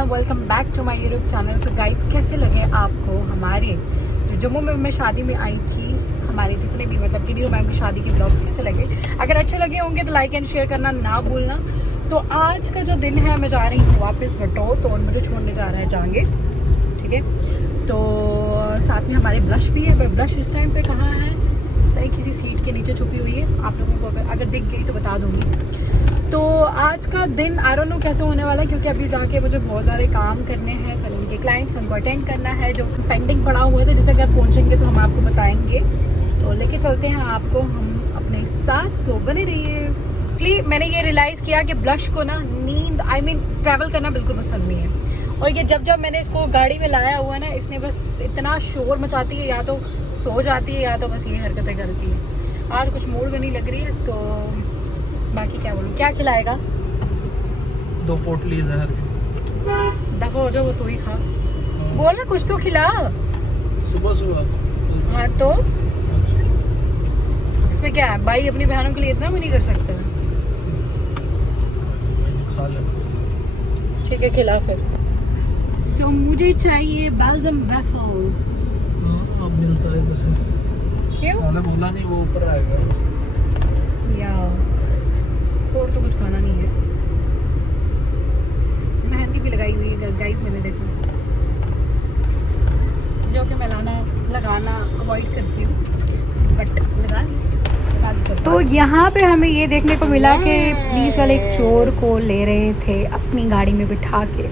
Everyone, welcome back to my YouTube channel. So guys, कैसे लगे आपको हमारे जो जम्मू में मैं शादी में आई थी, हमारे जितने भी मतलब वीडियो मैम की शादी के ब्लॉग्स कैसे लगे? अगर अच्छे लगे होंगे तो लाइक एंड शेयर करना ना भूलना। तो आज का जो दिन है, मैं जा रही हूँ वापस भटो, तो मुझे छोड़ने जा रहा है जाएंगे, ठीक है। तो साथ में हमारे ब्लश भी है। ब्लश इस टाइम पे कहाँ है? किसी सीट के नीचे छुपी हुई है। आप लोगों को अगर दिख गई तो बता दूंगी। तो आज का दिन आई डोंट नो कैसे होने वाला है, क्योंकि अभी जाके मुझे बहुत सारे काम करने हैं। सलून के क्लाइंट्स उनको अटेंड करना है, जो पेंडिंग पड़ा हुआ था, जैसे अगर पहुंचेंगे तो हम आपको बताएंगे। तो लेके चलते हैं आपको हम अपने साथ, तो बने रहिए। मैंने ये रियलाइज़ किया कि ब्लश को ना नींद ट्रैवल करना बिल्कुल पसंद नहीं है। और ये जब मैंने इसको गाड़ी में लाया हुआ है ना, इसने बस इतना शोर मचाती है, या तो सो जाती है या तो बस ये हरकतें करती है। आज कुछ मूड में नहीं लग रही है, तो बाकी क्या बोलूँ। क्या खिलाएगा? 2 पोटली जहर की। दफा हो जाओ, वो तो ही खा। बोल ना, कुछ तो खिला। सुबह हाँ तो इसमें क्या है? भाई अपनी बहनों के लिए इतना भी नहीं कर सकते। खा ले। ठीक है, खिला फिर। सो मुझे चाहिए बेल्जियम वेफल। अब मिलता है जैसे। क्यों? मैंने बोला नहीं, वो ऊपर आएगा। या और तो कुछ खाना नहीं है। मेहंदी भी लगाई हुई है गाइस, मैंने देखा, जो कि मैं लगाना अवॉइड करती हूँ, बट लगा ली। तो यहाँ पे हमें ये देखने को मिला कि पुलिस वाले एक चोर को ले रहे थे अपनी गाड़ी में बिठा के,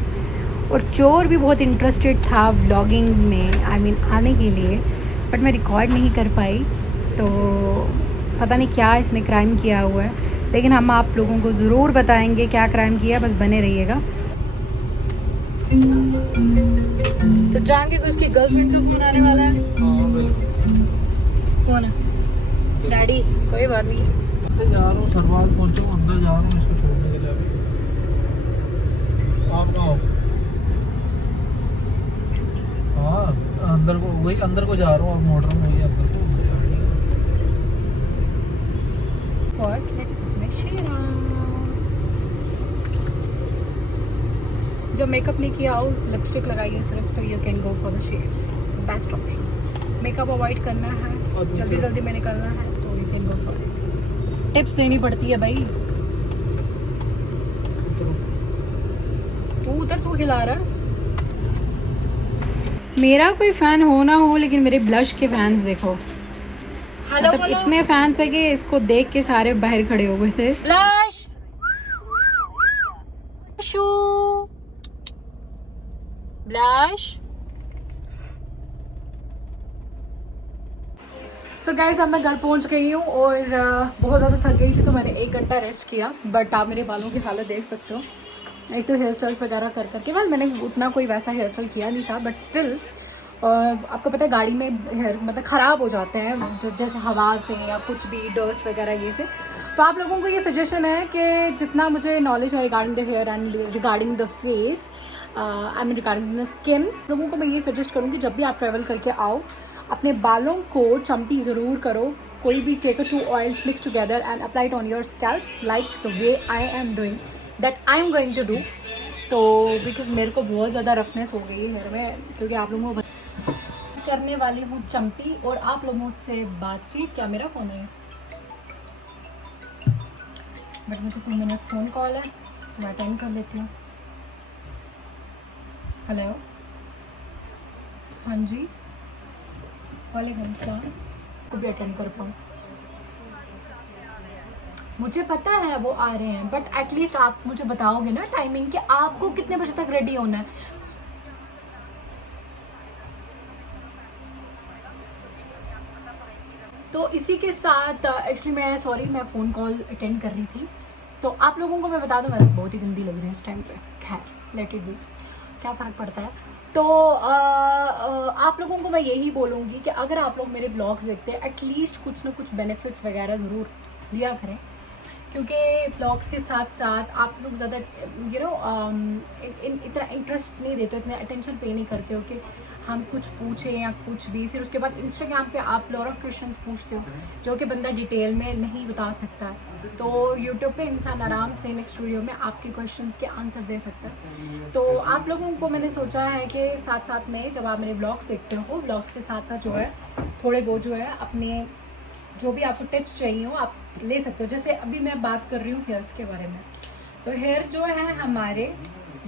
और चोर भी बहुत इंटरेस्टेड था व्लॉगिंग में, आने के लिए, बट मैं रिकॉर्ड नहीं कर पाई। तो पता नहीं क्या इसने क्राइम किया हुआ है, लेकिन हम आप लोगों को ज़रूर बताएंगे क्या क्राइम किया, बस बने रहिएगा। तो जान के उसकी गर्लफ्रेंड का फोन आने वाला है। हाँ बिल्कुल। कौन है? डैडी? कोई बात नहीं। ऐसे जा रहा हूँ, सरवाल पहुँचा हूँ, अंदर जा रहा हूँ इसको छोड़ने के लिए। अभी आप ना हो। हाँ अंदर को, वही अंदर को जा रहा हूँ, अब मोटर में वही अंदर को। First, let me share out. जब मेकअप नहीं किया हो, लिपस्टिक लगाई है सिर्फ, तो you can go for the shades, best option. Makeup avoid करना है, जल्दी में निकलना है, तो you can go for it. Tips देनी पड़ती है भाई। तू उधर तू खिला रहा है। मेरा कोई फ़ैन हो ना हो, लेकिन मेरे ब्लश के फैंस देखो, हेलो मतलब इतने फैंस है कि इसको देख के सारे बाहर खड़े हो गए थे। ब्लश शू ब्लश। सो गाइज, अब मैं घर पहुंच गई हूँ और बहुत ज़्यादा थक गई थी, तो मैंने 1 घंटा रेस्ट किया। बट आप मेरे बालों की हालत देख सकते हो। एक तो हेयर स्टाइल्स वगैरह कर करके, वेल मैंने उतना कोई वैसा हेयर स्टाइल किया नहीं था, बट स्टिल आपको पता है गाड़ी में हेयर मतलब ख़राब हो जाते हैं, जैसे हवा से या कुछ भी डस्ट वगैरह ये से। तो आप लोगों को ये सजेशन है कि जितना मुझे नॉलेज है regarding the hair and regarding the face, regarding the skin, लोगों को मैं ये सजेस्ट करूँगी, जब भी आप ट्रैवल करके आओ, अपने बालों को चम्पी ज़रूर करो। कोई भी take 2 oils mix together and apply it on your scalp like the way I am doing, that I am going to do. तो बिकॉज मेरे को बहुत ज़्यादा रफनेस हो गई है हेयर में, क्योंकि आप लोगों को करने वाली हूँ चम्पी और आप लोगों से बातचीत। क्या मेरा फ़ोन है? बट मुझे 2 मिनट फ़ोन कॉल है, तो मैं अटेंड कर लेती हूँ। हेलो, हाँ जी, वालेकुम अस्सलाम। को भी अटेंड कर पाऊँ, मुझे पता है वो आ रहे हैं, बट एटलीस्ट आप मुझे बताओगे ना टाइमिंग कि आपको कितने बजे तक रेडी होना है। तो इसी के साथ एक्चुअली मैं फ़ोन कॉल अटेंड कर रही थी, तो आप लोगों को मैं बता दूं, मैं बहुत ही गंदी लग रही हूँ इस टाइम पे। खैर लेट इट बी, क्या फ़र्क पड़ता है। तो आप लोगों को मैं यही बोलूँगी कि अगर आप लोग मेरे व्लॉग्स देखते हैं, एटलीस्ट कुछ ना कुछ बेनिफिट्स वगैरह ज़रूर दिया करें, क्योंकि व्लॉग्स के साथ साथ आप लोग ज़्यादा इतना इंटरेस्ट नहीं देते हो, इतना अटेंशन पे नहीं करते हो कि हम कुछ पूछें या कुछ भी। फिर उसके बाद इंस्टाग्राम पे आप लॉट ऑफ क्वेश्चंस पूछते हो जो कि बंदा डिटेल में नहीं बता सकता, तो यूट्यूब पे इंसान आराम से नेक्स्ट वीडियो में आपके क्वेश्चंस के आंसर दे सकता है। तो आप लोगों को मैंने सोचा है कि साथ साथ में जब आप मेरे व्लॉग्स देखते हो, व्लॉग्स के साथ साथ जो है थोड़े बहुत जो है अपने जो भी आपको टिप्स चाहिए हो आप ले सकते हो। जैसे अभी मैं बात कर रही हूँ हेयर्स के बारे में, तो हेयर जो है हमारे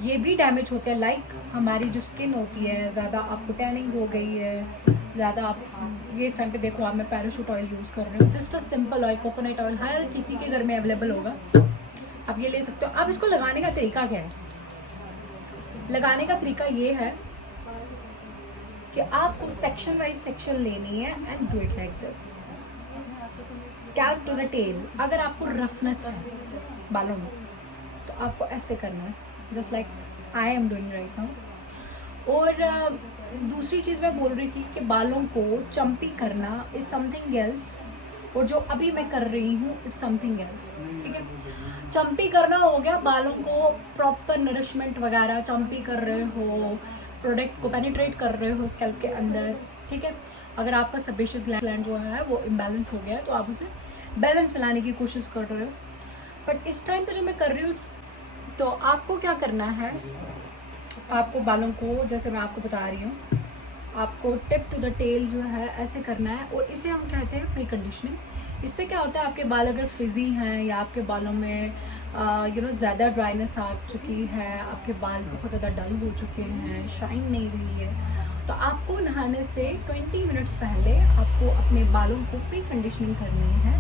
ये भी डैमेज होते हैं। लाइक हमारी जो स्किन होती है, ज़्यादा आपको टैनिंग हो गई है, ज़्यादा आप ये इस टाइम पे देखो आप मैं पैराशूट ऑयल यूज़ कर रही हूँ, just a simple oil, coconut oil हर किसी के घर में अवेलेबल होगा, आप ये ले सकते हो। अब इसको लगाने का तरीका क्या है? लगाने का तरीका ये है कि आपको सेक्शन वाइज सेक्शन लेनी है and do it like this, scalp to the tail. अगर आपको रफनेस है बालों में तो आपको ऐसे करना है, just like I am doing right now. और दूसरी चीज़ मैं बोल रही थी कि बालों को चंपी करना इज समथिंग एल्स, और जो अभी मैं कर रही हूँ इट्स समथिंग एल्स, ठीक है। चंपी करना हो गया बालों को प्रॉपर नरिशमेंट वगैरह, चंपी कर रहे हो, प्रोडक्ट को पेनिट्रेट कर रहे हो स्कैल्प के अंदर, ठीक है। अगर आपका सेबेशियस ग्लैंड जो है वो इम्बैलेंस हो गया है तो आप उसे बैलेंस में लाने की कोशिश कर रहे हो। बट इस टाइम पे जो मैं कर रही हूँ, तो आपको क्या करना है, आपको बालों को जैसे मैं आपको बता रही हूँ, आपको टिप टू द टेल जो है ऐसे करना है, और इसे हम कहते हैं प्री कंडीशनिंग। इससे क्या होता है, आपके बाल अगर फ्रिजी हैं या आपके बालों में ज़्यादा ड्राइनेस आ चुकी है, आपके बाल बहुत ज़्यादा डल हो चुके हैं, शाइन नहीं रही है, तो आपको नहाने से 20 मिनट्स पहले आपको अपने बालों को प्री कंडीशनिंग करनी है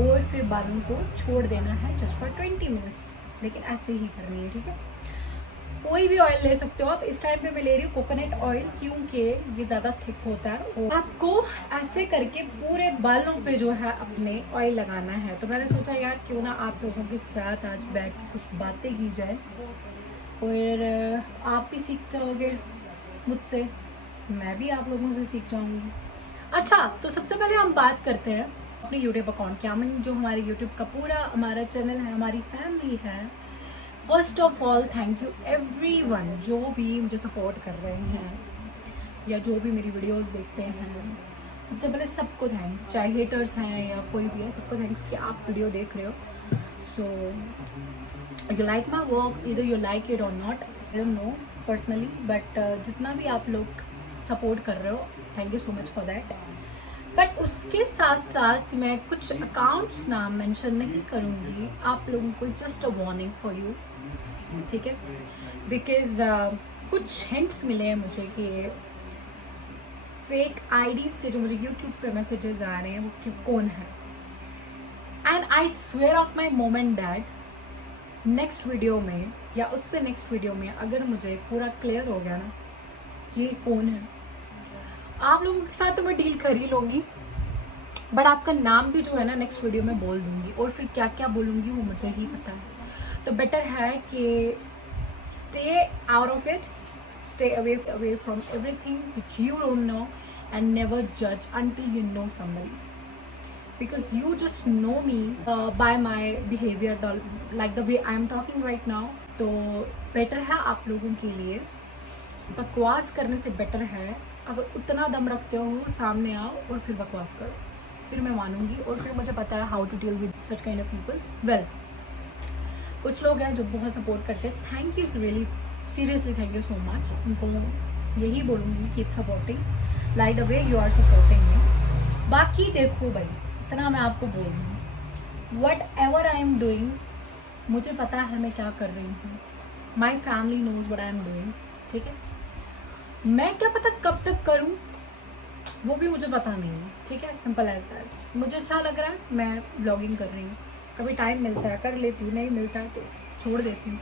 और फिर बालों को छोड़ देना है जस्ट फॉर 20 मिनट्स, लेकिन ऐसे ही करनी है, ठीक है। कोई भी ऑयल ले सकते हो आप। इस टाइम पे मैं ले रही हूँ कोकोनट ऑयल क्योंकि ये ज़्यादा थिक होता है, और आपको ऐसे करके पूरे बालों पे जो है अपने ऑयल लगाना है। तो मैंने सोचा यार क्यों ना आप लोगों के साथ आज बैठ के कुछ बातें की जाए, और आप भी सीख जाओगे मुझसे, मैं भी आप लोगों से सीख जाऊंगी। अच्छा, तो सबसे पहले हम बात करते हैं अपने यूट्यूब अकाउंट की। आमिन जो हमारे यूट्यूब का पूरा हमारा चैनल है, हमारी फैमिली है, first of all thank you everyone जो भी मुझे सपोर्ट कर रहे हैं या जो भी मेरी वीडियोस देखते हैं। सबसे पहले सबको थैंक्स, चाहे हेटर्स हैं या कोई भी है, सबको थैंक्स कि आप वीडियो देख रहे हो। So you like my work, इधर यू लाइक इट और not, I don't know personally, but जितना भी आप लोग सपोर्ट कर रहे हो, thank you so much for that. But उसके साथ साथ मैं कुछ अकाउंट्स नाम मेंशन नहीं करूँगी आप लोगों को, just a warning for you, ठीक है। बिकॉज कुछ हिंट्स मिले हैं मुझे कि फेक आईडी से जो मुझे यूट्यूब पे मैसेजेस आ रहे हैं वो कौन है, and I swear of my moment that next video में या उससे नेक्स्ट वीडियो में अगर मुझे पूरा क्लियर हो गया ना ये कौन है, आप लोगों के साथ तो मैं डील कर ही लूँगी, बट आपका नाम भी जो है ना नेक्स्ट वीडियो में बोल दूँगी, और फिर क्या क्या बोलूँगी वो मुझे ही पता है। तो बेटर है कि stay out of it, stay away from everything which you don't know, and never judge until you know somebody, because you just know me by my behavior, like the way I am talking right now. तो better है आप लोगों के लिए, बकवास करने से better है अगर उतना दम रखते हो सामने आओ और फिर बकवास करो, फिर मैं मानूंगी, और फिर मुझे पता है how to deal with such kind of peoples. Well, कुछ लोग हैं जो बहुत सपोर्ट करते हैं, thank you really seriously, thank you so much. उनको यही बोलूँगी keep supporting like the way you are supporting me. बाकी देखो भाई, इतना मैं आपको बोल रही हूँ, whatever I am doing, मुझे पता है मैं क्या कर रही हूँ, my family knows what I am doing, ठीक है। मैं क्या पता कब तक करूँ वो भी मुझे पता नहीं है, ठीक है, सिंपल एज दैट। मुझे अच्छा लग रहा है, मैं ब्लॉगिंग कर रही हूँ, कभी टाइम मिलता है कर लेती हूँ, नहीं मिलता है तो छोड़ देती हूँ।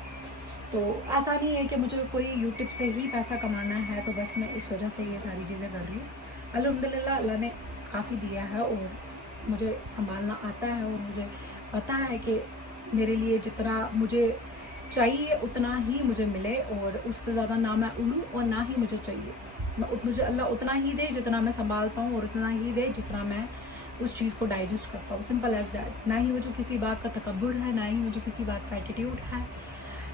तो ऐसा नहीं है कि मुझे कोई यूट्यूब से ही पैसा कमाना है, तो बस मैं इस वजह से ये सारी चीज़ें कर रही हूँ। अल्हम्दुलिल्लाह अल्लाह ने काफ़ी दिया है और मुझे संभालना आता है, और मुझे पता है कि मेरे लिए जितना मुझे चाहिए उतना ही मुझे मिले, और उससे ज़्यादा ना मैं उड़ूँ और ना ही मुझे अल्लाह उतना ही दे जितना मैं संभाल पाऊँ, और उतना ही दे जितना मैं उस चीज़ को डाइजेस्ट कर पाऊँ, सिंपल एज दैट। ना ही मुझे किसी बात का तकब्बुर है, ना ही मुझे किसी बात का एटीट्यूड है।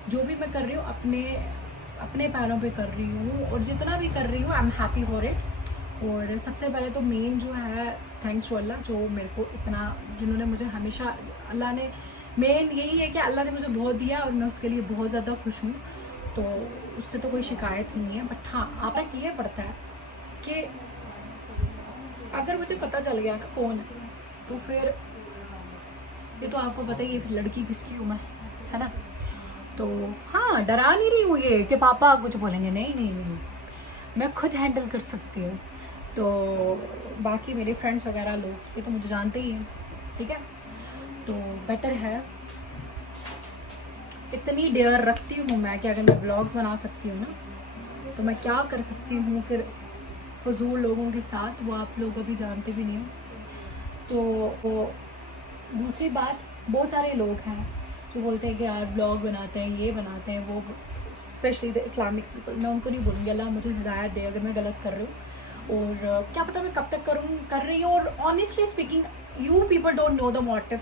जो भी मैं कर रही हूँ अपने पैरों पे कर रही हूँ, और जितना भी कर रही हूँ I am happy for it. और सबसे पहले तो मेन जो है थैंक्स टू अल्लाह, जो मेरे को इतना, जिन्होंने मुझे हमेशा, अल्लाह ने, मेन यही है कि अल्लाह ने मुझे बहुत दिया और मैं उसके लिए बहुत ज़्यादा खुश हूँ, तो उससे तो कोई शिकायत नहीं है। बट हाँ, आपका ये पड़ता है कि अगर मुझे पता चल गया कि कौन है, तो फिर ये तो आपको पता ही है फिर लड़की किसकी हूँ मैं, है ना। तो हाँ, डरा नहीं रही हूँ ये कि पापा कुछ बोलेंगे, नहीं नहीं नहीं, मैं खुद हैंडल कर सकती हूँ। तो बाकी मेरे फ्रेंड्स वगैरह लोग ये तो मुझे जानते ही हैं, ठीक है। तो बेटर है, इतनी डेयर रखती हूँ मैं कि अगर मैं व्लॉग्स बना सकती हूँ ना, तो मैं क्या कर सकती हूँ फिर फजूल लोगों के साथ, वो आप लोग अभी जानते भी नहीं हो। तो दूसरी बात, बहुत सारे लोग हैं जो बोलते हैं कि यार व्लॉग बनाते हैं, ये बनाते हैं, वो, स्पेशली द इस्लामिक पीपल। मैं उनको नहीं बोलूँगी, अल्लाह मुझे हिदायत दे अगर मैं गलत कर रही हूँ, और क्या पता मैं कब तक कर रही हूँ। और honestly speaking, you people don't know the motive.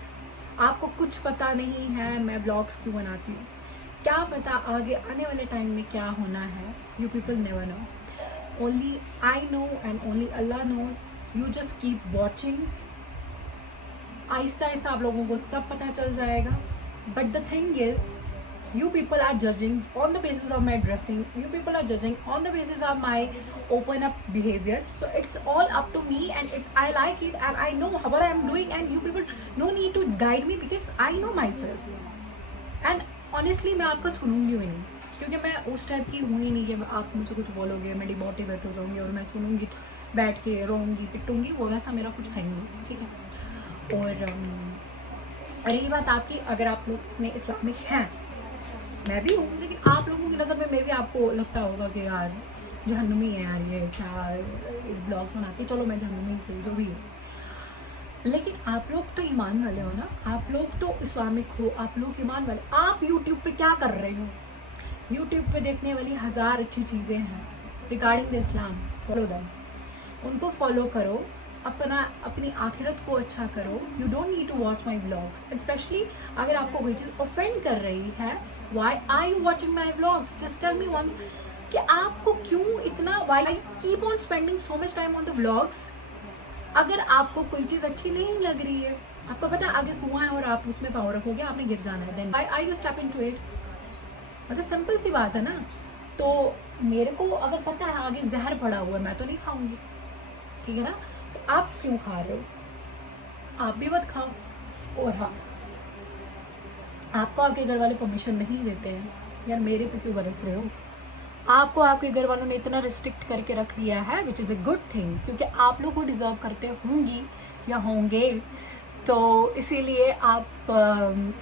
आपको कुछ पता नहीं है मैं व्लॉग्स क्यों बनाती हूँ, क्या पता आगे आने वाले टाइम में क्या होना है। You people never know, only I know and only Allah knows. You just keep watching, आहिस्ता आहिस्ता आप लोगों को सब पता चल जाएगा। But the thing is, you people are judging on the basis of my dressing, you people are judging on the basis of my open up behavior, so it's all up to me, and I like it and I know what I am doing, and you people no need to guide me because I know myself. And honestly मैं आपका सुनूंगी भी नहीं, क्योंकि मैं उस type की हूँ ही नहीं कि आप मुझे कुछ बोलोगे मैं डिमोटिवेट हो जाऊँगी और मैं सुनूंगी बैठ के रोऊंगी पिटूंगी, वो वैसा मेरा कुछ है नहीं, ठीक है। और रही बात आपकी, अगर आप लोग इतने इस्लामिक हैं, मैं भी हूँ, लेकिन आप लोगों की नज़र में मे भी आपको लगता होगा कि यार जहन्नुमी है यार, ये क्या ब्लॉग्स बनाती, चलो मैं जहन्नुमी से जो भी है। लेकिन आप लोग तो ईमान वाले हो ना, आप लोग तो इस्लामिक हो, आप लोग ईमान वाले। आप यूट्यूब पे क्या कर रहे हो? यूट्यूब पे देखने वाली 1000 अच्छी चीज़ें हैं regarding the Islam, follow them, उनको फॉलो करो, अपनी आखिरत को अच्छा करो। You don't need to watch my vlogs, specially अगर आपको कोई चीज़ ऑफेंड कर रही है, why are you watching my vlogs? Just tell me once कि आपको क्यों इतना, why I keep on spending so much time on the vlogs. अगर आपको कोई चीज़ अच्छी नहीं लग रही है, आपको पता है आगे कुआं है और आप उसमें पाँव रखोगे, आपने गिर जाना है, then why are you step into it? मतलब सिंपल सी बात है ना। तो मेरे को अगर पता है आगे जहर पड़ा हुआ है, मैं तो नहीं खाऊंगी, ठीक है ना। आप क्यों खा रहे हो? आप भी मत खाओ। और हाँ, आपको आपके घर वाले परमिशन नहीं देते हैं, यार मेरे पे क्यों बरस रहे हो? आपको आपके घर वालों ने इतना रिस्ट्रिक्ट करके रख लिया है, which is a good thing, क्योंकि आप लोग को डिज़र्व करते होंगी या होंगे। तो इसीलिए आप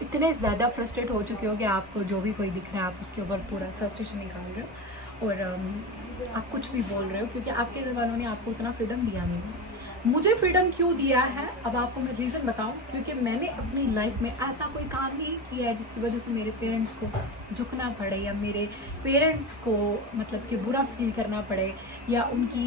इतने ज़्यादा फ्रस्ट्रेट हो चुके हो कि आपको जो भी कोई दिख रहा है आप उसके ऊपर पूरा फ्रस्ट्रेशन निकाल रहे हो, और आप कुछ भी बोल रहे हो, क्योंकि आपके घर वालों ने आपको उतना फ्रीडम दिया नहीं है। मुझे फ्रीडम क्यों दिया है, अब आपको मैं रीज़न बताऊं, क्योंकि मैंने अपनी लाइफ में ऐसा कोई काम नहीं किया है जिसकी वजह से मेरे पेरेंट्स को झुकना पड़े, या मेरे पेरेंट्स को मतलब कि बुरा फील करना पड़े, या उनकी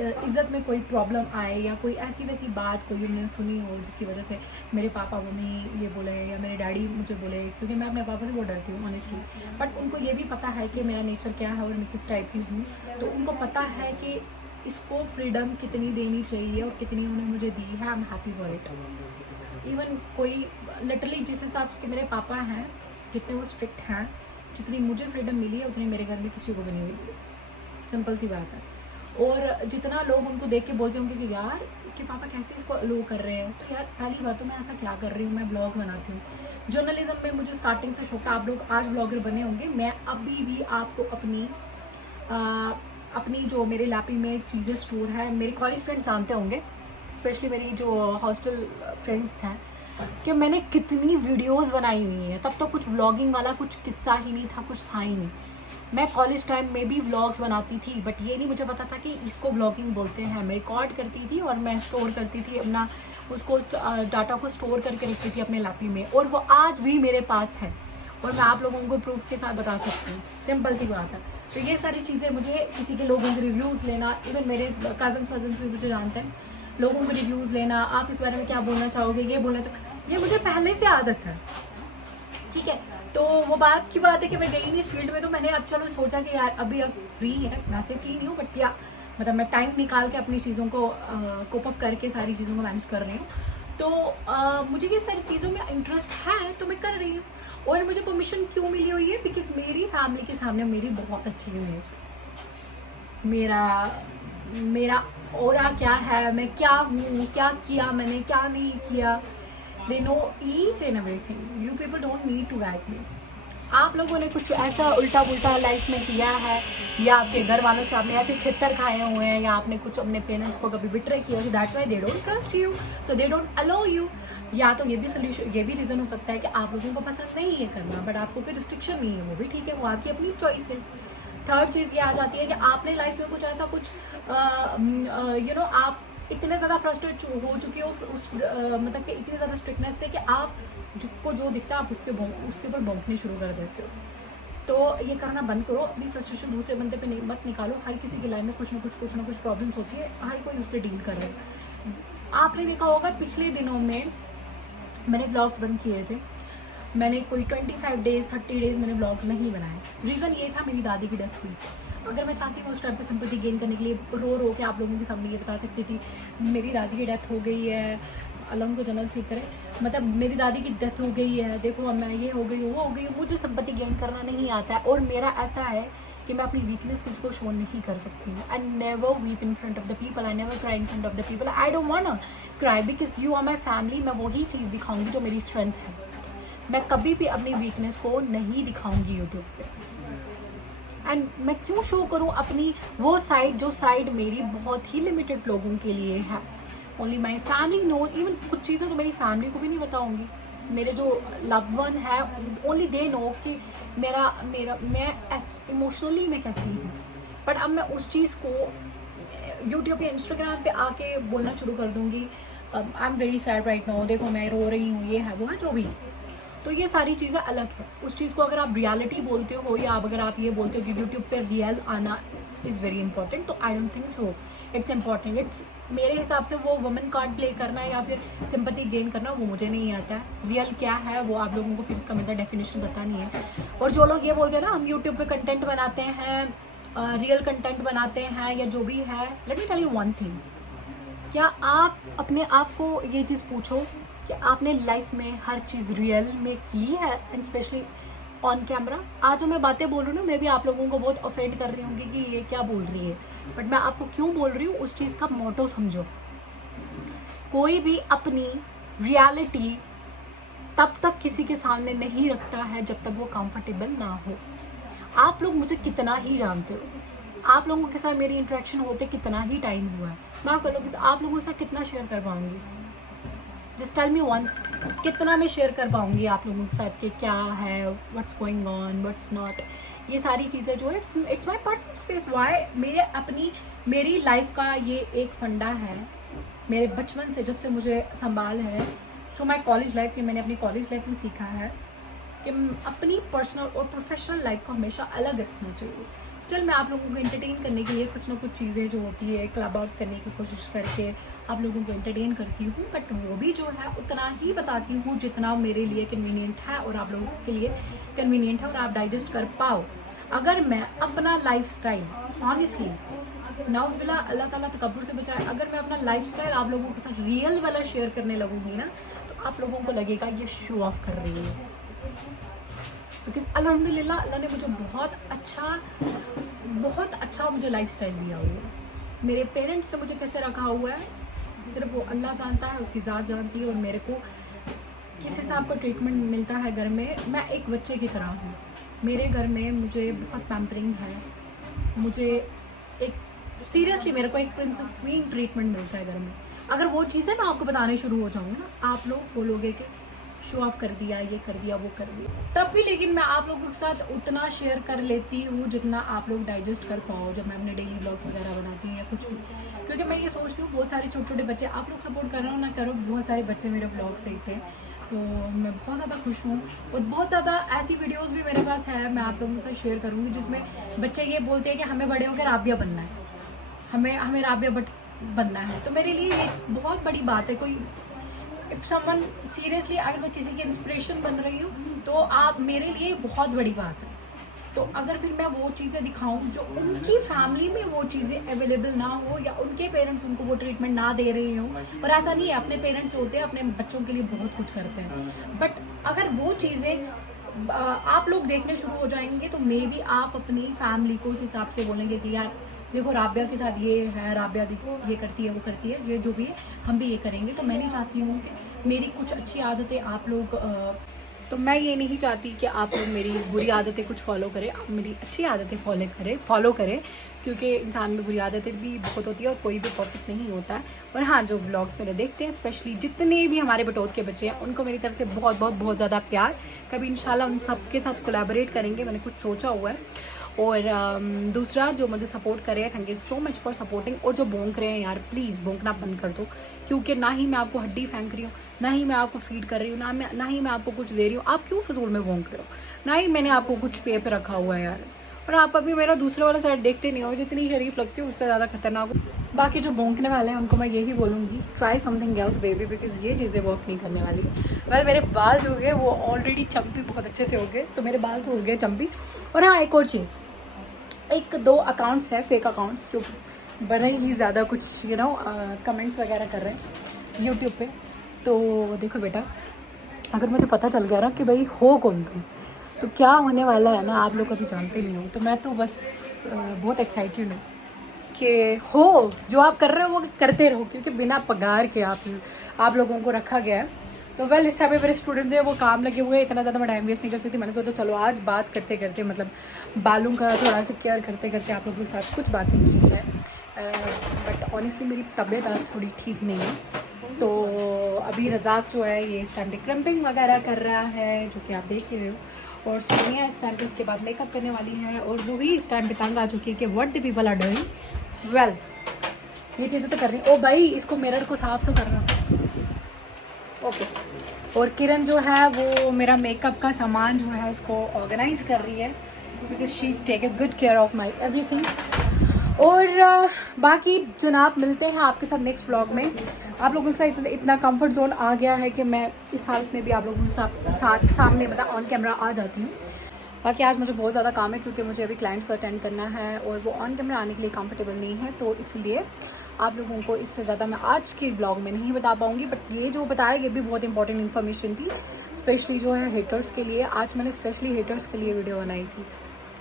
इज़्ज़त में कोई प्रॉब्लम आए, या कोई ऐसी वैसी बात कोई उन्होंने सुनी हो जिसकी वजह से मेरे पापा मम्मी ये बोले या मेरे डैडी मुझे बोले, क्योंकि मैं अपने पापा से बहुत डरती हूँ ऑनेस्टली। बट उनको ये भी पता है कि मेरा नेचर क्या है और मैं किस टाइप की हूँ, तो उनको पता है कि इसको फ्रीडम कितनी देनी चाहिए और कितनी उन्होंने मुझे दी है। I am happy for it. Even कोई लिटरली जिस हिसाब के मेरे पापा हैं, जितने वो स्ट्रिक्ट हैं, जितनी मुझे फ्रीडम मिली है उतनी मेरे घर में किसी को भी नहीं मिली, सिंपल सी बात है। और जितना लोग उनको देख के बोलते होंगे कि यार इसके पापा कैसे इसको अलो कर रहे हैं, तो यार पहली बात तो मैं ऐसा क्या कर रही हूँ, मैं ब्लॉग बनाती हूँ। जर्नलिज्म में मुझे स्टार्टिंग से शौक था, आप लोग आज ब्लॉगर बने होंगे, मैं अभी भी आपको अपनी जो मेरे लैपी में चीज़ें स्टोर है, मेरे कॉलेज फ्रेंड्स जानते होंगे, स्पेशली मेरी जो हॉस्टल फ्रेंड्स हैं, कि मैंने कितनी वीडियोस बनाई हुई हैं। तब तो कुछ व्लॉगिंग वाला कुछ किस्सा ही नहीं था, कुछ था ही नहीं। मैं कॉलेज टाइम में भी व्लॉग्स बनाती थी, बट ये नहीं मुझे पता था कि इसको व्लॉगिंग बोलते हैं। मैं रिकॉर्ड करती थी और मैं स्टोर करती थी अपना, उसको डाटा को स्टोर करके रखती थी अपने लैपी में, और वो आज भी मेरे पास है और मैं आप लोगों को प्रूफ के साथ बता सकती हूँ, सिंपल सी बात है। तो ये सारी चीज़ें मुझे किसी के लोगों के रिव्यूज़ लेना, इवन मेरे कज़न्स भी मुझे जानते हैं, लोगों को रिव्यूज़ लेना, आप इस बारे में क्या बोलना चाहोगे, ये बोलना चाहो, ये मुझे पहले से आदत है, ठीक है। तो वो बात की बात है कि मैं गई नहीं इस फील्ड में, तो मैंने अब चलो सोचा कि यार अभी अब फ्री है, वैसे फ्री नहीं हूँ बट या मतलब मैं टाइम निकाल के अपनी चीज़ों को कोप अप करके सारी चीज़ों को मैनेज कर रही हूँ। तो मुझे ये सारी चीज़ों में इंटरेस्ट है तो मैं कर रही हूँ। और मुझे परमिशन क्यों मिली हुई है, बिकॉज मेरी फैमिली के सामने मेरी बहुत अच्छी इमेज है, मेरा ऑरा क्या है, मैं क्या हूँ, क्या किया मैंने, क्या नहीं किया, they know each and everything. You people don't need to guide me. आप लोगों ने कुछ ऐसा उल्टा पुल्टा लाइफ में किया है, या आपके घर वालों से आपने ऐसे छित्तर खाए हुए हैं, या आपने कुछ अपने पेरेंट्स को कभी बिट्रे किया, तो that's why they don't trust you, so they don't allow you. या तो ये भी सोल्यूशन, ये भी रीज़न हो सकता है कि आप लोगों को पसंद नहीं है करना, बट आपको कोई रिस्ट्रिक्शन नहीं है, वो भी ठीक है, वो आपकी अपनी चॉइस है। थर्ड चीज़ ये आ जाती है कि आपने लाइफ में कुछ ऐसा कुछ यू नो आप इतने ज़्यादा फ्रस्ट्रेट हो चुके हो उस मतलब कि इतनी ज़्यादा स्ट्रिक्टनेस से कि आप को जो दिखता है आप उसके ऊपर भौंकने शुरू कर देते हो। तो ये करना बंद करो, अपनी फ्रस्ट्रेशन दूसरे बंदे पे मत निकालो। हर किसी की लाइफ में कुछ ना कुछ प्रॉब्लम्स होती है, हर कोई उससे डील कर रहा है। आपने देखा होगा पिछले दिनों में मैंने व्लॉग्स बंद किए थे, मैंने कोई 25 डेज़ 30 डेज़ मैंने व्लॉग्स नहीं बनाए। रीज़न ये था, मेरी दादी की डेथ हुई। अगर मैं चाहती हूँ उस टाइम पे सिंपैथी गेन करने के लिए रो के आप लोगों के सामने ये बता सकती थी मेरी दादी की डेथ हो गई है, अल्लाह उनको जन्नत नसीब करे, मतलब मेरी दादी की डेथ हो गई है, देखो अब मैं ये हो गई वो हो गई। मुझे सिंपैथी गेन करना नहीं आता है, और मेरा ऐसा है कि मैं अपनी वीकनेस किसी को शो नहीं कर सकती हूँ। I never weep in front of the people, I never cry in front of the people, I don't want cry because you are my family. मैं वही चीज़ दिखाऊंगी जो मेरी स्ट्रेंथ है, मैं कभी भी अपनी वीकनेस को नहीं दिखाऊंगी यूट्यूब पे। एंड मैं क्यों शो करूं अपनी वो साइड, जो साइड मेरी बहुत ही लिमिटेड लोगों के लिए है। Only my family know, even कुछ चीज़ें तो मेरी फैमिली को भी नहीं बताऊंगी। मेरे जो लव वन है ओनली दे नो कि मैं इमोशनली मैं कैसी हूँ। बट अब मैं उस चीज़ को यूट्यूब या इंस्टाग्राम पे आके बोलना शुरू कर दूंगी, I am very sad right now, देखो मैं रो रही हूँ, ये है वो है जो भी। तो ये सारी चीज़ें अलग है। उस चीज़ को अगर आप रियलिटी बोलते हो, या अगर आप ये बोलते हो कि यूट्यूब पे रियल आना इज़ वेरी इंपॉर्टेंट, तो I don't think so it's important. It's मेरे हिसाब से वो वुमेन कार्ड प्ले करना या फिर सिंपैथी गेन करना, वो मुझे नहीं आता है। रियल क्या है वो आप लोगों को फिर इसका मतलब डेफिनेशन पता नहीं है। और जो लोग ये बोलते हैं ना हम यूट्यूब पे कंटेंट बनाते हैं, रियल कंटेंट बनाते हैं या जो भी है, let me tell you one thing, क्या आप अपने आप को ये चीज़ पूछो कि आपने लाइफ में हर चीज़ रियल में की है, एंड स्पेशली ऑन कैमरा। आज जो मैं बातें बोल रही हूँ, मैं भी आप लोगों को बहुत ऑफेंड कर रही हूँ कि ये क्या बोल रही है, बट मैं आपको क्यों बोल रही हूँ उस चीज़ का मोटो समझो। कोई भी अपनी रियलिटी तब तक किसी के सामने नहीं रखता है जब तक वो कंफर्टेबल ना हो। आप लोग मुझे कितना ही जानते हो, आप लोगों के साथ मेरी इंटरेक्शन होते कितना ही टाइम हुआ है, मैं आप लोगों के साथ कितना शेयर कर पाऊंगी, जस्ट टेल मी वंस, कितना मैं शेयर कर पाऊंगी आप लोगों के साथ कि क्या है, what's going on, what's not. ये सारी चीज़ें जो है it's my personal space. Why मेरी लाइफ का ये एक फंडा है, मेरे बचपन से जब से मुझे संभाल है तो माई कॉलेज लाइफ, मैंने अपनी कॉलेज लाइफ में सीखा है कि अपनी पर्सनल और प्रोफेशनल लाइफ को हमेशा अलग रखना चाहिए। स्टिल मैं आप लोगों को एंटरटेन करने के लिए कुछ ना कुछ चीज़ें जो होती है क्लब आउट करने की कोशिश करके आप लोगों को एंटरटेन करती हूँ, बट वो भी जो है उतना ही बताती हूँ जितना मेरे लिए कन्वीनियंट है और आप लोगों के लिए कन्वीनियंट है और आप डाइजेस्ट कर पाओ। अगर मैं अपना लाइफस्टाइल ऑनेस्टली नाउज़बिल्लाह अल्लाह ताला तकब्बुर से बचाए, अगर मैं अपना लाइफस्टाइल आप लोगों के साथ रियल वाला शेयर करने लगूंगी ना, तो आप लोगों को लगेगा ये शो ऑफ कर रही है। बिकॉज अल्हम्दुलिल्लाह अल्लाह ने मुझे बहुत अच्छा मुझे लाइफस्टाइल दिया हुआ है। मेरे पेरेंट्स ने मुझे कैसे रखा हुआ है सिर्फ वो अल्लाह जानता है, उसकी ज़ात जानती है। और मेरे को किस हिसाब का ट्रीटमेंट मिलता है घर में, मैं एक बच्चे की तरह हूँ। मेरे घर में मुझे बहुत पैम्परिंग है, मुझे एक सीरियसली मेरे को एक प्रिंसेस क्वीन ट्रीटमेंट मिलता है घर में। अगर वो चीज़ें मैं आपको बताने शुरू हो जाऊँगी ना, आप लोग बोलोगे कि शो ऑफ कर दिया, ये कर दिया, वो कर दिया, तब भी लेकिन मैं आप लोगों के साथ उतना शेयर कर लेती हूँ जितना आप लोग डाइजेस्ट कर पाओ जब मैं अपने डेली ब्लॉग्स वगैरह बनाती हूँ या कुछ भी। क्योंकि मैं ये सोचती हूँ बहुत सारे छोटे छोटे बच्चे, आप लोग सपोर्ट कर रहे हो ना करो, बहुत सारे बच्चे मेरे ब्लॉग्स देखते हैं, तो मैं बहुत ज़्यादा खुश हूँ। और बहुत ज़्यादा ऐसी वीडियोज़ भी मेरे पास है, मैं आप लोगों के साथ शेयर करूँगी, जिसमें बच्चे ये बोलते हैं कि हमें बड़े होकर राबिया बनना है, हमें राबिया बनना है। तो मेरे लिए ये बहुत बड़ी बात है। कोई इफ़ समवन सीरियसली अगर मैं किसी की इंस्पिरेशन बन रही हूँ तो आप मेरे लिए बहुत बड़ी बात है। तो अगर फिर मैं वो चीज़ें दिखाऊं जो उनकी फैमिली में वो चीज़ें अवेलेबल ना हो या उनके पेरेंट्स उनको वो ट्रीटमेंट ना दे रहे हो, और ऐसा नहीं है, अपने पेरेंट्स होते हैं अपने बच्चों के लिए बहुत कुछ करते हैं, बट अगर वो चीज़ें आप लोग देखने शुरू हो जाएंगे तो मे बी आप अपनी फैमिली को उस हिसाब से बोलेंगे कि यार देखो राबिया के साथ ये है, राबिया ये करती है, वो करती है, ये जो भी है हम भी ये करेंगे। तो मैं नहीं चाहती हूँ कि मेरी कुछ अच्छी आदतें आप लोग तो मैं ये नहीं चाहती कि आप लोग मेरी बुरी आदतें कुछ फॉलो करें, आप मेरी अच्छी आदतें फॉलो करें, क्योंकि इंसान में बुरी आदतें भी बहुत होती है और कोई भी परफेक्ट नहीं होता है। और हाँ, जो व्लॉग्स मेरे देखते हैं, स्पेशली जितने भी हमारे बटौत के बच्चे हैं, उनको मेरी तरफ से बहुत बहुत बहुत ज़्यादा प्यार। कभी इंशाल्लाह उन सब के साथ कोलैबोरेट करेंगे, मैंने कुछ सोचा हुआ है। और दूसरा जो मुझे सपोर्ट करे, thank you so much for supporting. और जो भौंक रहे हैं यार, प्लीज़ भौंकना बंद कर दो, क्योंकि ना ही मैं आपको हड्डी फेंक रही हूँ, ना ही मैं आपको फीड कर रही हूँ, ना ही मैं आपको कुछ दे रही हूँ। आप क्यों फजूल में भौंक रहे हो? ना ही मैंने आपको कुछ पे पे रखा हुआ है यार। और आप अभी मेरा दूसरे वाला साइड देखते नहीं हो, जितनी शरीफ लगती है उससे ज़्यादा खतरनाक हो। बाकी जो भौंकने वाले हैं उनको मैं यही बोलूँगी, try something else baby, because ये चीज़ें वर्क नहीं करने वाली। वेल मेरे बाल जो हो गए वो ऑलरेडी चंपी बहुत अच्छे से हो गए, तो मेरे बाल तो हो गए चंपी। और हाँ, एक और चीज़, 1-2 अकाउंट्स हैं फेक अकाउंट्स जो बड़े ही ज़्यादा कुछ कमेंट्स वगैरह कर रहे हैं यूट्यूब पे। तो देखो बेटा, अगर मुझे पता चल गया ना कि भाई हो कौन तुम, तो क्या होने वाला है ना, आप लोग कभी जानते नहीं हो। तो मैं तो बस बहुत एक्साइटेड हूँ कि हो जो आप कर रहे हो वो करते रहो, क्योंकि बिना पगार के आप लोगों को रखा गया है। तो वेल इस टाइम पे मेरे स्टूडेंट्स हैं वो काम लगे हुए हैं, इतना ज़्यादा मैं टाइम वेस्ट नहीं कर सकती। मैंने सोचा चलो आज बात करते करते, मतलब बालों का थोड़ा सा केयर करते करते आप लोगों के साथ कुछ बातें की जाए। बट ऑनेस्टली मेरी तबीयत आज थोड़ी ठीक नहीं है। तो अभी रज़ाक जो है ये इस टाइम पे क्रम्पिंग वगैरह कर रहा है, जो कि आप देख ही रहे हो। और सोनिया इस टाइम पे इसके बाद मेकअप करने वाली है, और रूही इस टाइम पे तंग आ चुकी है कि what the people are doing. Well ये चीज़ें तो कर रही है। ओ भाई, इसको मिरर को साफ तो करना। ओके। और किरण जो है वो मेरा मेकअप का सामान जो है इसको ऑर्गेनाइज कर रही है, because she take a good care of my everything. और बाकी जनाब मिलते हैं आपके साथ नेक्स्ट व्लॉग में। आप लोगों के साथ इतना कंफर्ट जोन आ गया है कि मैं इस हालत में भी आप लोगों के साथ सामने मतलब ऑन कैमरा आ जाती हूँ। बाकी आज मुझे बहुत ज़्यादा काम है, क्योंकि मुझे अभी क्लाइंट को अटेंड करना है और वो ऑन कैमरा आने के लिए कंफर्टेबल नहीं है, तो इसलिए आप लोगों को इससे ज़्यादा मैं आज के ब्लॉग में नहीं बता पाऊँगी। बट ये जो बताया ये भी बहुत इंपॉर्टेंट इन्फॉर्मेशन थी, स्पेशली जो है हेटर्स के लिए। आज मैंने स्पेशली हेटर्स के लिए वीडियो बनाई थी।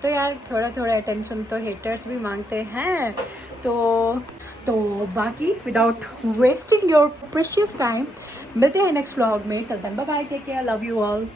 तो यार थोड़ा थोड़ा अटेंशन तो हेटर्स भी मांगते हैं। तो बाकी without wasting your precious time मिलते हैं नेक्स्ट व्लॉग में। Till then bye bye, take care, love you all.